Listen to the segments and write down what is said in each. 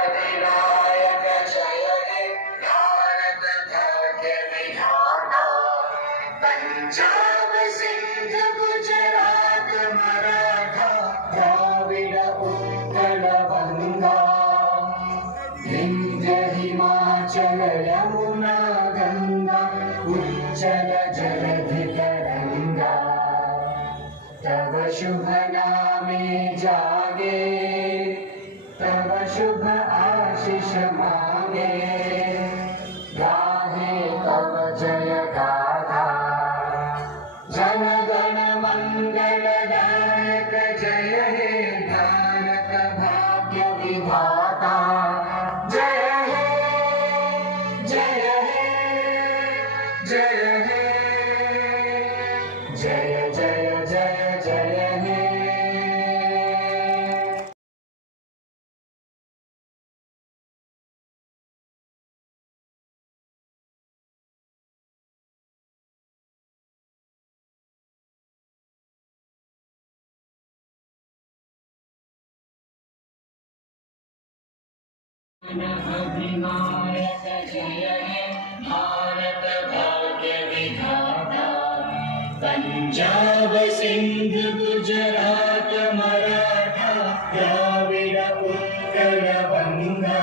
अधिनायक जय हे भारत भाग्य विधाता पंजाब सिंध गुजरात मराठा द्राविड उत्कल गंगा विंध्य हिमाचल यमुना गंगा उच्चल जलधि तरंगा तव शुभ नामे जागे तव शुभ आशीष मांगे गाहे तव जय गाथा जन गण मंगल दायक जय हे भारत भाग्य विधाता जय हे जय हे जय हे जय जय जय जय हे अधिनायक जय हे भारत भाग्य विधाता पंजाब सिंध गुजरात मराठा द्राविड उत्कल गंगा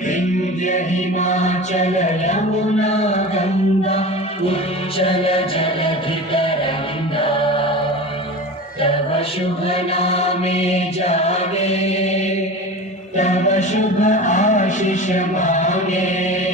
विंध्य हिमाचल यमुना गंगा उच्चल जलधि तरंगा तव शुभ नामे जागे तव शुभ आशीष मांगे